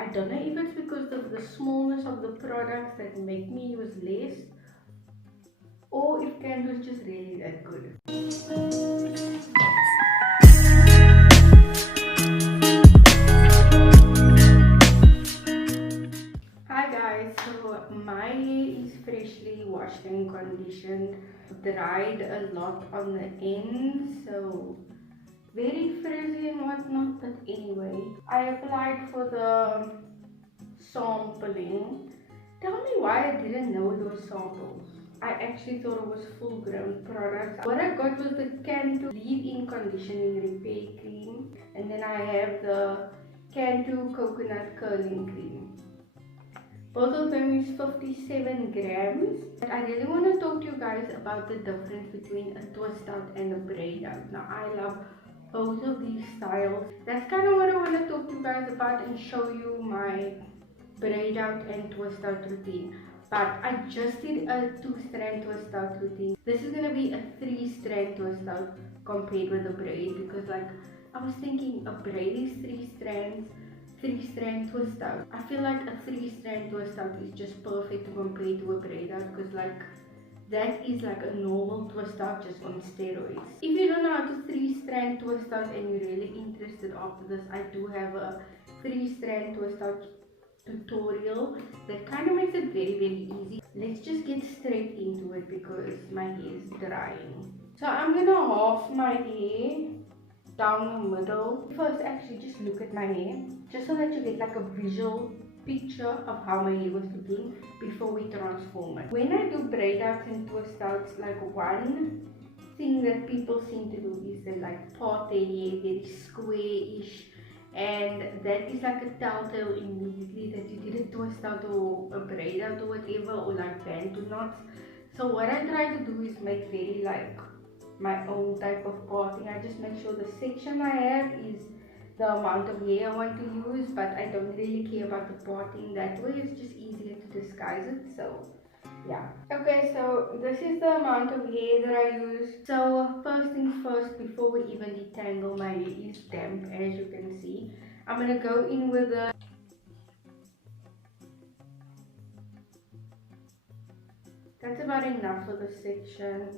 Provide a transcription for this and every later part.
I don't know if it's because of the smallness of the products that make me use less, or if Cantu is just really that good. Hi guys, so my hair is freshly washed and conditioned, dried a lot on the ends, so very frizzy and whatnot, but anyway, I applied for the sampling. Tell me why I didn't know those samples. I actually thought it was full grown products. What I got was the Cantu leave-in conditioning repair cream, and then I have the Cantu coconut curling cream. Both of them is 57 grams. I really want to talk to you guys about the difference between a twist out and a braid out. Now I love both of these styles. That's kind of what I want to talk to you guys about and show you my braid out and twist out routine. But I just did a 2-strand twist out routine. This is gonna be a 3-strand twist out compared with a braid, because like I was thinking a braid is 3 strands, 3-strand twist out. I feel like a 3-strand twist out is just perfect to compare to a braid out, because like that is like a normal twist out just on steroids. If you don't know how to 3-strand twist out and you're really interested after this, I do have a 3-strand twist out tutorial that kind of makes it very easy. Let's just get straight into it because my hair is drying. So I'm gonna half my hair down the middle. First, actually just look at my hair, just so that you get like a visual picture of how my hair was looking before we transform it. When I do braid outs and twist outs, like one thing that people seem to do is they like part their hair very square-ish, and that is like a telltale immediately that you did a twist out or a braid out or whatever, or like Cantu knots. So what I try to do is make very like my own type of parting. I just make sure the section I have is the amount of hair I want to use, but I don't really care about the parting. That way it's just easier to disguise it. So yeah. Okay, so this is the amount of hair that I use. So first things first, before we even detangle, my hair is damp as you can see. I'm gonna go in with the that's about enough for the section.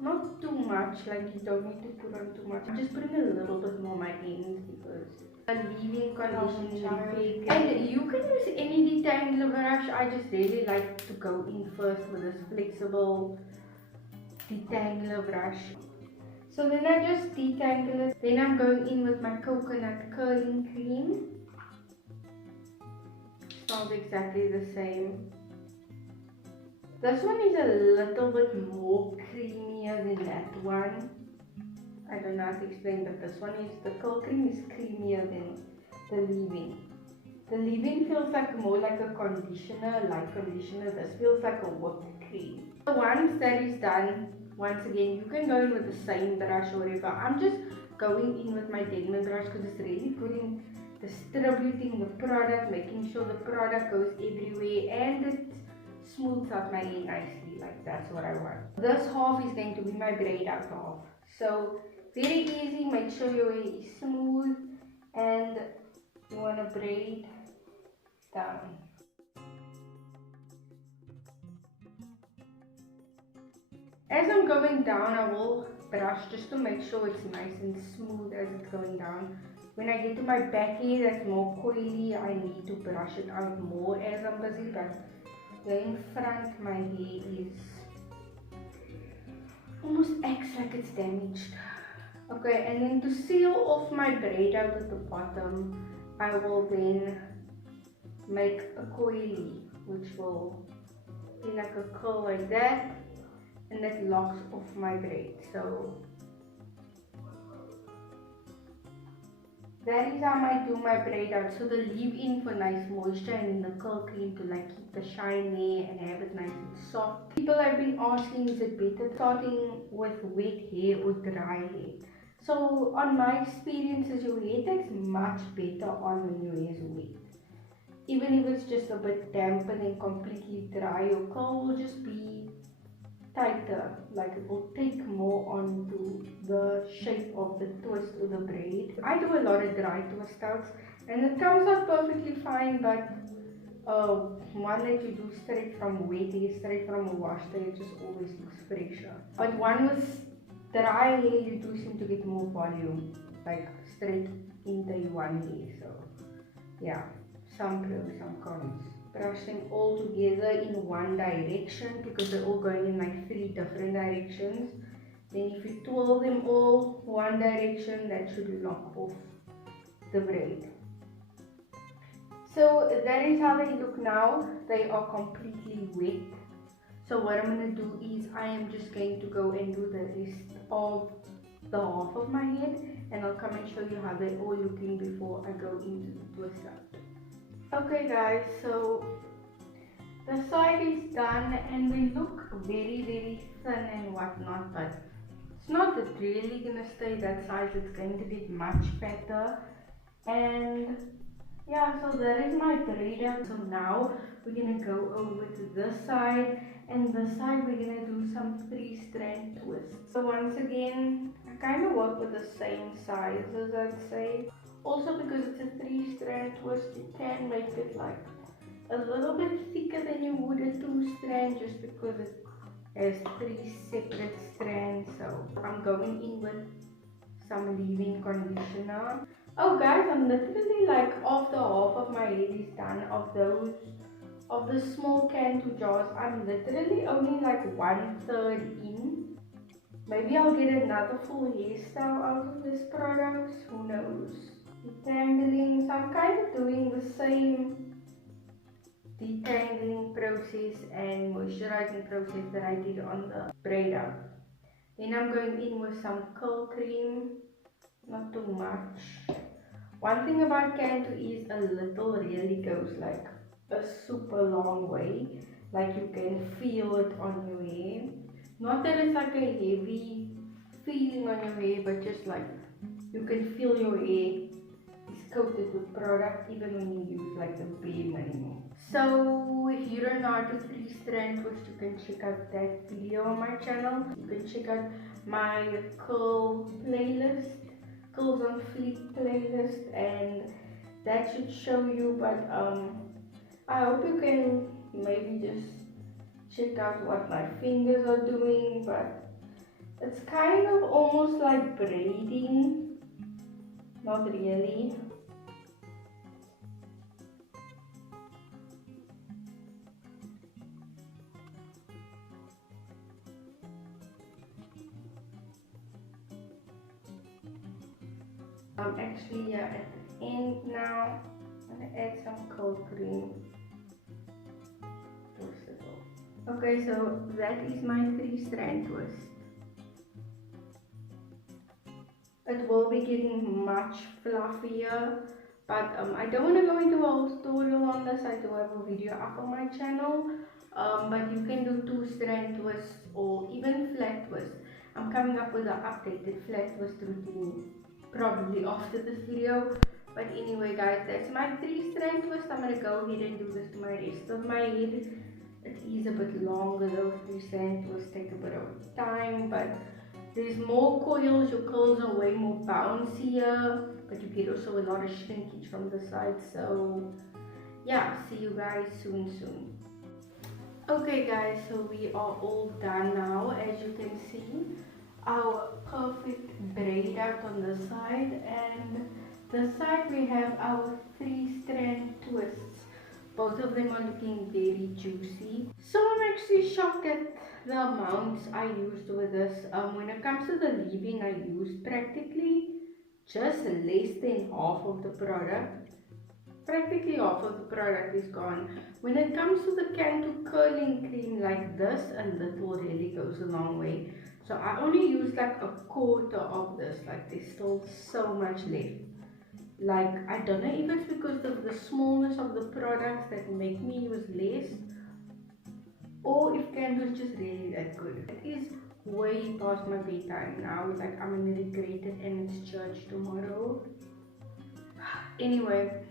Not too much, like you don't need to put on too much. I'm just putting a little bit more on my ends because a leave-in conditioning repair. And you can use any detangler brush. I just really like to go in first with this flexible detangler brush. So then I just detangle it. Then I'm going in with my coconut curling cream. Smells exactly the same. This one is a little bit more creamier than that one. I don't know how to explain, but this one is, the curl cream is creamier than the leave-in. The leave-in feels like more like a conditioner, light conditioner. This feels like a whipped cream. So once that is done, once again, you can go in with the same brush or whatever. I'm just going in with my denim brush because it's really good in distributing the product, making sure the product goes everywhere, and it smooths out my hair nicely. Like that's what I want. This half is going to be my braid out half. So very easy. Make sure your hair is smooth and you want to braid down. As I'm going down, I will brush just to make sure it's nice and smooth as it's going down. When I get to my back hair that's more coily, I need to brush it out more as I'm busy, but here in front, my hair is almost acts like it's damaged. Okay, and then to seal off my braid out at the bottom, I will then make a coily, which will be like a curl like that, and that locks off my braid. So that is how I do my braid out. So the leave-in for nice moisture, and then the curl cream to like keep the shine there and have it nice and soft. People have been asking, is it better starting with wet hair or dry hair? So on my experiences, your hair takes much better on when your hair is wet. Even if it's just a bit damp and then completely dry, your curl will just be tighter, like it will take more onto the shape of the twist or the braid. I do a lot of dry twist outs. and it comes out perfectly fine. But one that you do straight from wet hair, straight from a wash day, it just always looks fresher. But one with dry hair, you do seem to get more volume, like straight into one hair. So yeah, some pros, some cons. Brush them all together in one direction because they're all going in like 3 different directions. Then if you twirl them all one direction, that should knock off the braid. So that is how they look now. They are completely wet. So what I'm going to do is I am just going to go and do the rest of the half of my head, and I'll come and show you how they're all looking before I go into the twist out. Okay guys, so the side is done and they look very thin and whatnot, but it's not really gonna stay that size. It's going to get much fatter. And yeah, so that is my braid out. So now we're gonna go over to this side, and this side we're gonna do some 3-strand twists. So once again, I kind of work with the same sizes, I'd say. Also because it's a 3-strand twist, you can make it like a little bit thicker than you would a 2-strand, just because it has 3 separate strands. So I'm going in with some leave-in conditioner. Oh guys, I'm literally like after half of my head is done of the small Cantu jars. I'm literally only like 1/3 in. Maybe I'll get another full hairstyle out of this product, who knows. Detangling, so I'm kind of doing the same detangling process and moisturizing process that I did on the braid out. Then I'm going in with some curl cream, not too much. One thing about Cantu is a little really goes like a super long way. Like you can feel it on your hair. Not that it's like a heavy feeling on your hair, but just like you can feel your hair is coated with product even when you use like the bare minimum. So if you don't know how to 3-strand twist, you can check out that video on my channel. You can check out my curl playlist, curls on fleek playlist, and that should show you. But I hope you can maybe just check out what my fingers are doing. But it's kind of almost like braiding, not really. I'm actually at the end now. I'm gonna add some curl cream. Twist it off. Okay, so that is my 3-strand twist. It will be getting much fluffier, but I don't want to go into a whole tutorial on this. I do have a video up on my channel, but you can do 2-strand twists or even flat twists. I'm coming up with an updated flat twist routine probably after this video. But anyway guys, that's my 3-strand twist. I'm gonna go ahead and do this to my rest of my head. It is a bit longer though. 3-strand twists take a bit of time, but there's more coils, your curls are way more bouncier, but you get also a lot of shrinkage from the side. So yeah, see you guys soon. Okay guys, so we are all done now. As you can see, our perfect braid out on the side, and the side we have our 3-strand twists. Both of them are looking very juicy. So I'm actually shocked at the amounts I used with this. When it comes to the leave-in, I used practically just less than half of the product. Practically half of the product is gone. When it comes to the Cantu curling cream like this, a little really goes a long way. So I only used like a quarter of this. Like there's still so much left. Like I don't know if it's because of the smallness of the products that make me use less, or if Cantu is just really that good. It is way past my bedtime now. Like I'm gonna regret it, and it's church tomorrow. Anyway,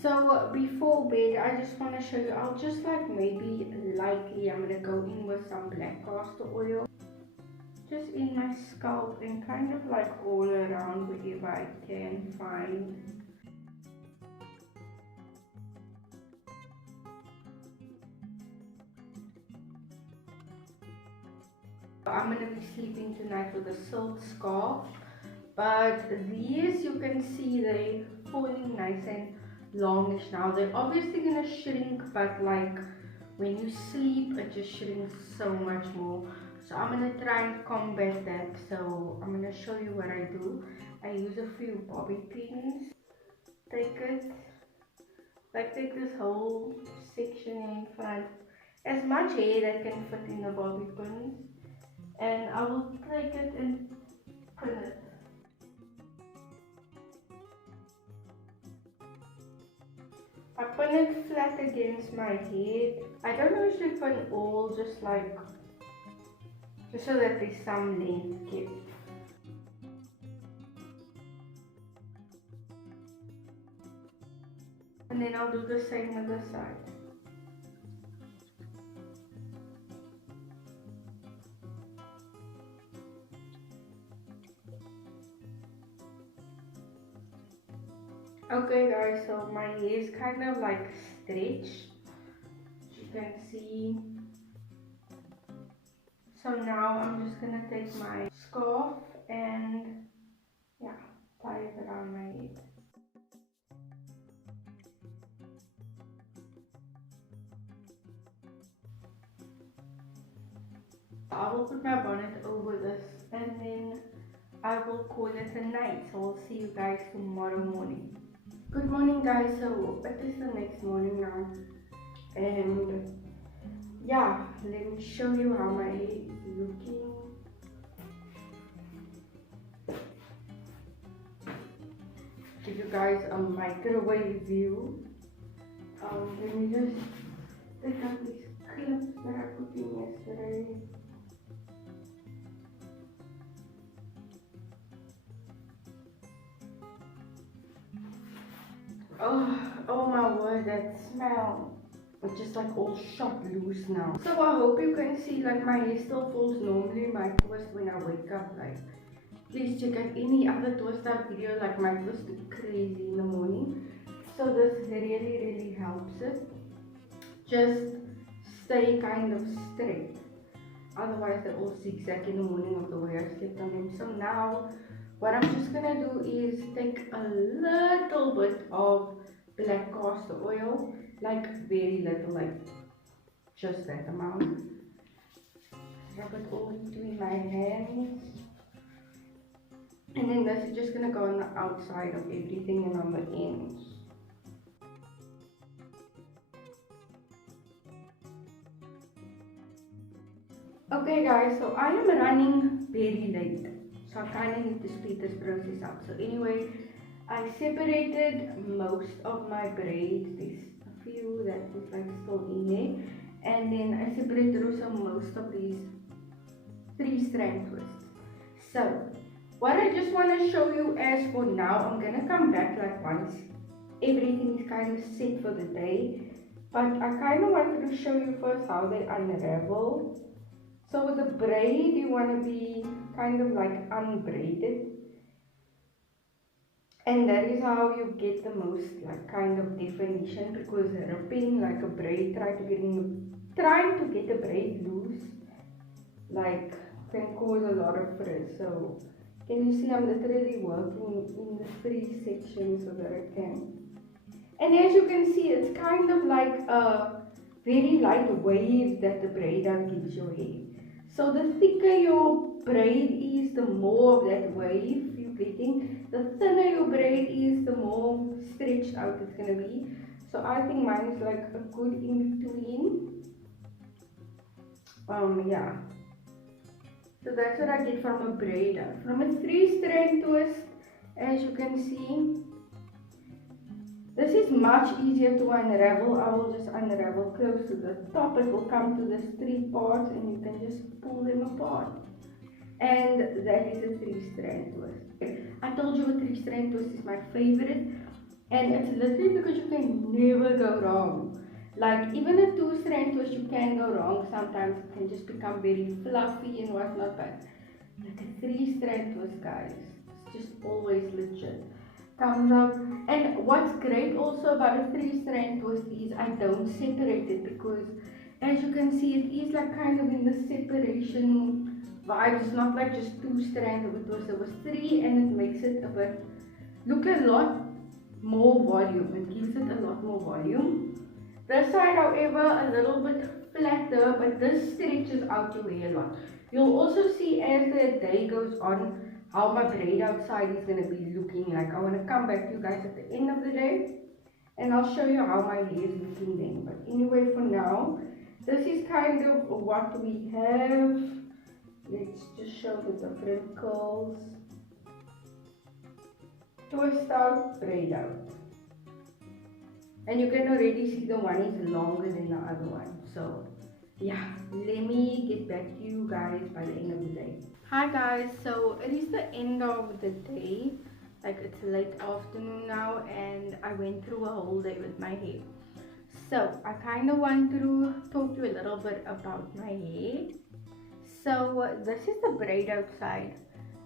so before bed, I just want to show you. I'll just like maybe lightly, I'm gonna go in with some black castor oil, just in my scalp and kind of like all around wherever I can find. I'm gonna be sleeping tonight with a silk scarf, but these you can see they falling nice and longish now. They're obviously gonna shrink, but like when you sleep it just shrinks so much more. So I'm gonna try and combat that. So I'm gonna show you what I do. I use a few bobby pins. Take it, like take this whole section in front, as much hair that can fit in the bobby pins, and I will take it and pin it. I pin it flat against my head. I don't usually pin all, just so that there's some length kept. And then I'll do the same on the side. Okay guys, so my hair is kind of like stretched, as you can see. So now I'm just gonna take my scarf and yeah, tie it around my head. I will put my bonnet over this and then I will call it a night. So I'll see you guys tomorrow morning. Good morning guys, so it is the next morning now, and yeah, let me show you how my hair is looking. Give you guys a microwave view. Let me just take out these clips that I put in yesterday. Oh my word, that smell. It's just like all shot loose now. So I hope you can see like my hair still falls normally my twist when I wake up. Like, please check out any other twist out video, like my twist is crazy in the morning. So this really helps it. Just stay kind of straight. Otherwise they're all zigzag in the morning of the way I slept on them. So now what I'm just gonna do is take a little bit of black castor oil, like very little, like just that amount. Rub it all between my hands. And then this is just gonna go on the outside of everything and on the ends. Okay guys, so I am running very late. So I kind of need to speed this process up. So anyway, I separated most of my braids. There's a few that was like still in there. And then I separated also most of these 3-strand twists. So what I just want to show you as for now, I'm going to come back like once everything is kind of set for the day. But I kind of wanted to show you first how they unravel. So with the braid, you want to be kind of like unbraided, and that is how you get the most like kind of definition, because ripping like a braid, trying to get a braid loose, like can cause a lot of frizz. So can you see I'm literally working in the 3 sections so that I can, and as you can see it's kind of like a very light wave that the BRAIDOUT gives your hair. So the thicker your braid is, the more of that wave you're getting. The thinner your braid is, the more stretched out it's going to be. So I think mine is like a good in between. Yeah. So that's what I get from a BRAIDOUT. From a 3-strand twist, as you can see, this is much easier to unravel. I will just unravel close to the top. It will come to these 3 parts and you can just pull them apart. And that is a 3-strand twist. I told you a 3-strand twist is my favorite. And it's literally because you can never go wrong. Like even a 2-strand twist you can go wrong. Sometimes it can just become very fluffy and whatnot. But like a 3-strand twist, guys, it's just always legit. Comes out. And what's great also about a 3-strand twist is I don't separate it, because as you can see it is like kind of in the separation vibes. It's not like just 2 strands of a twist, there was 3, and it makes it a bit look a lot more volume. It gives it a lot more volume. This side, however, a little bit flatter, but this stretches out your hair a lot. You'll also see as the day goes on how my braid out side is going to be looking like. I want to come back to you guys at the end of the day and I'll show you how my hair is looking then. But anyway, for now, this is kind of what we have. Let's just show the different curls. Twist out, braid out. And you can already see the one is longer than the other one. So yeah, let me get back to you guys by the end of the day. Hi guys, so it is the end of the day. Like it's late afternoon now and I went through a whole day with my hair. So I kind of want to talk to you a little bit about my hair. So this is the braid out side.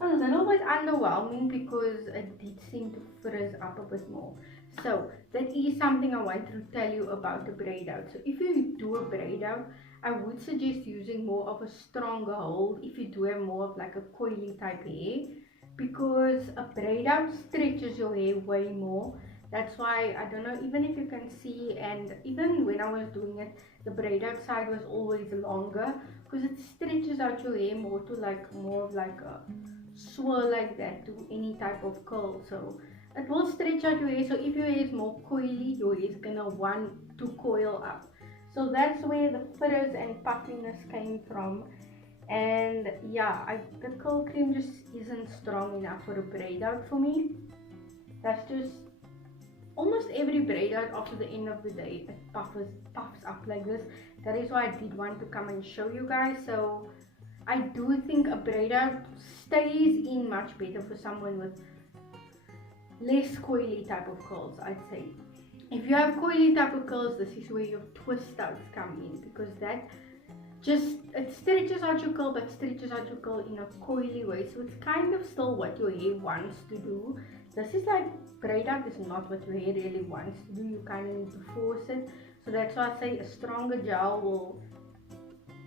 A little bit underwhelming because it did seem to frizz up a bit more. So that is something I want to tell you about the braid out. So if you do a braid out, I would suggest using more of a stronger hold if you do have more of like a coily type hair, because a braid out stretches your hair way more. That's why, I don't know, even if you can see, and even when I was doing it, the braid out side was always longer because it stretches out your hair more to like more of like a swirl like that to any type of curl. So it will stretch out your hair. So if your hair is more coily, your hair is gonna want to coil up. So that's where the frizz and puffiness came from. And yeah, the curl cream just isn't strong enough for a braid out for me. That's just almost every braid out after the end of the day, it puffs up like this. That is why I did want to come and show you guys. So I do think a braid out stays in much better for someone with less coily type of curls, I'd say. If you have coily type of curls, this is where your twist outs come in, because that just, it stretches out your curl, but stretches out your curl in a coily way. So it's kind of still what your hair wants to do. This is like, braid out is not what your hair really wants to do. You kind of need to force it. So that's why I say a stronger gel will,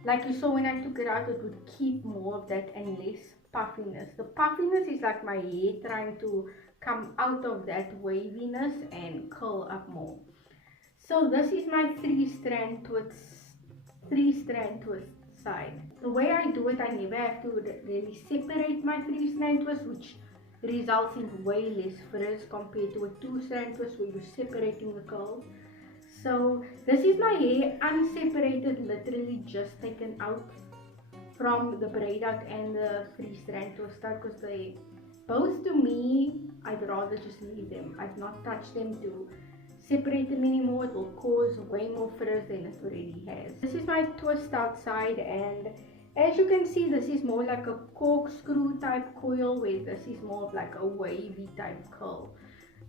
like you saw when I took it out, it would keep more of that and less puffiness. The puffiness is like my hair trying to come out of that waviness and curl up more. So this is my three-strand twist side. The way I do it, I never have to really separate my three-strand twist, which results in way less frizz compared to a two-strand twist where you're separating the curls. So this is my hair unseparated, literally just taken out from the braid out and the three-strand twist out, because they both, to me, I'd rather just leave them. I'd not touch them to separate them anymore. It will cause way more frizz than it already has. This is my twist out side, and as you can see, this is more like a corkscrew type coil, where this is more of like a wavy type curl.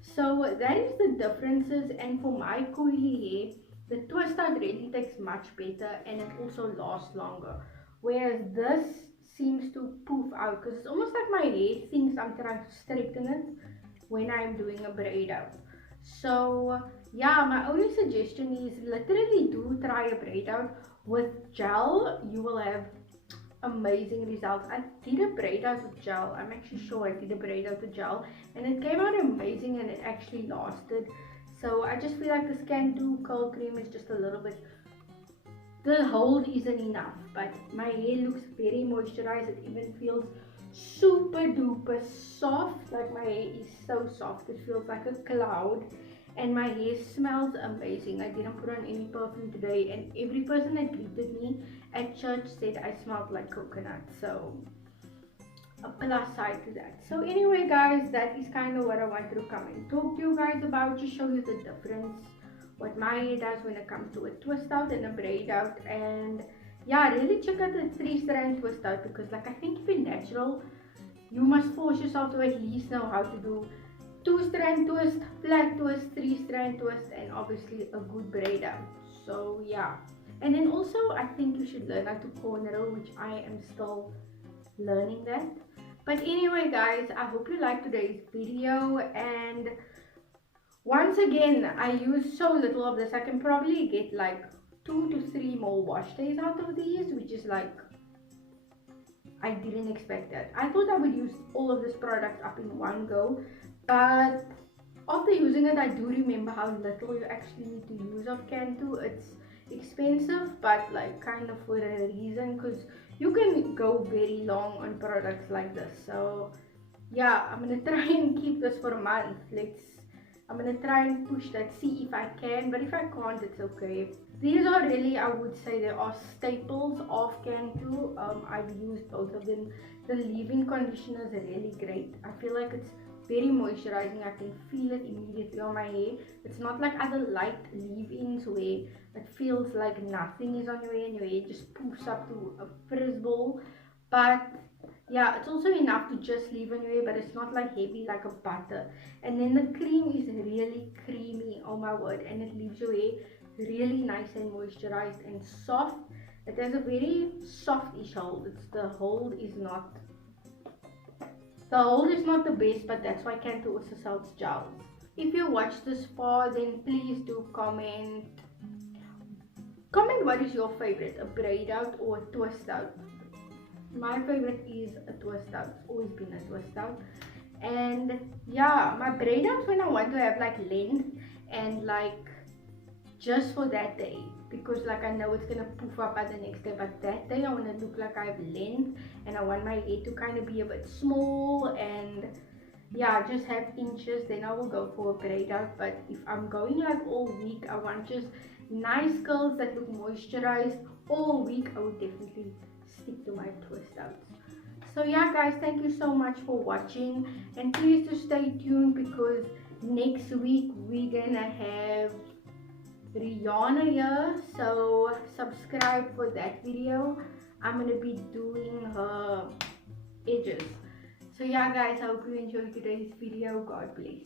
So that is the differences. And for my coily hair, the twist out really takes much better and it also lasts longer, whereas this seems to poof out, because it's almost like my hair thinks I'm trying to straighten it when I'm doing a braid out. So yeah, my only suggestion is literally do try a braid out with gel. You will have amazing results. I did a braid out with gel. I'm actually sure I did a braid out with gel and it came out amazing and it actually lasted. So I just feel like this Cantu curl cream is just a little bit, the hold isn't enough, but my hair looks very moisturized. It even feels super duper soft. Like my hair is so soft, it feels like a cloud, and my hair smells amazing. I didn't put on any perfume today, and every person that greeted me at church said I smelled like coconut. So a plus side to that. So anyway guys, that is kind of what I wanted to come and talk to you guys about, just show you the difference what my hair does when it comes to a twist out and a braid out. And yeah, really check out the three-strand twist out, because like I think if you're natural, you must force yourself to at least know how to do two-strand twist, flat twist, three-strand twist, and obviously a good braid out. So yeah, and then also I think you should learn how to cornrow, which I am still learning that. But anyway guys, I hope you liked today's video, and once again, I use so little of this. I can probably get like 2 to 3 more wash days out of these, which is like, I didn't expect that. I thought I would use all of this product up in one go, but after using it, I do remember how little you actually need to use of Cantu. It's expensive, but like kind of for a reason, because you can go very long on products like this. So yeah, I'm gonna try and keep this for a month. I'm gonna try and push that, see if I can, but if I can't, it's okay. These are really, I would say, they are staples of Cantu. I've used both of them. The leave-in conditioner is really great. I feel like it's very moisturizing. I can feel it immediately on my hair. It's not like other light leave-ins where it feels like nothing is on your hair and your hair just poofs up to a frizz ball. But yeah, it's also enough to just leave on your hair, but it's not like heavy like a butter. And then the cream is really creamy, oh my word, and it leaves your hair really nice and moisturized and soft. It has a very softish hold. The hold is not the best, but that's why Cantu also sells gels. If you watched this far, then please do comment what is your favorite, a braid out or a twist out. My favorite is a twist out. It's always been a twist out. And yeah, my braid outs when I want to have like length and like just for that day, because like I know it's gonna poof up by the next day, but that day I want to look like I have length and I want my hair to kind of be a bit small and yeah, just have inches. Then I will go for a braid out. But if I'm going like all week, I want just nice curls that look moisturized all week, I would definitely stick to my twist outs. So yeah guys, thank you so much for watching, and please do stay tuned because next week we're gonna have Rihanna here, so subscribe for that video. I'm gonna be doing her edges. So yeah guys, I hope you enjoyed today's video. God bless.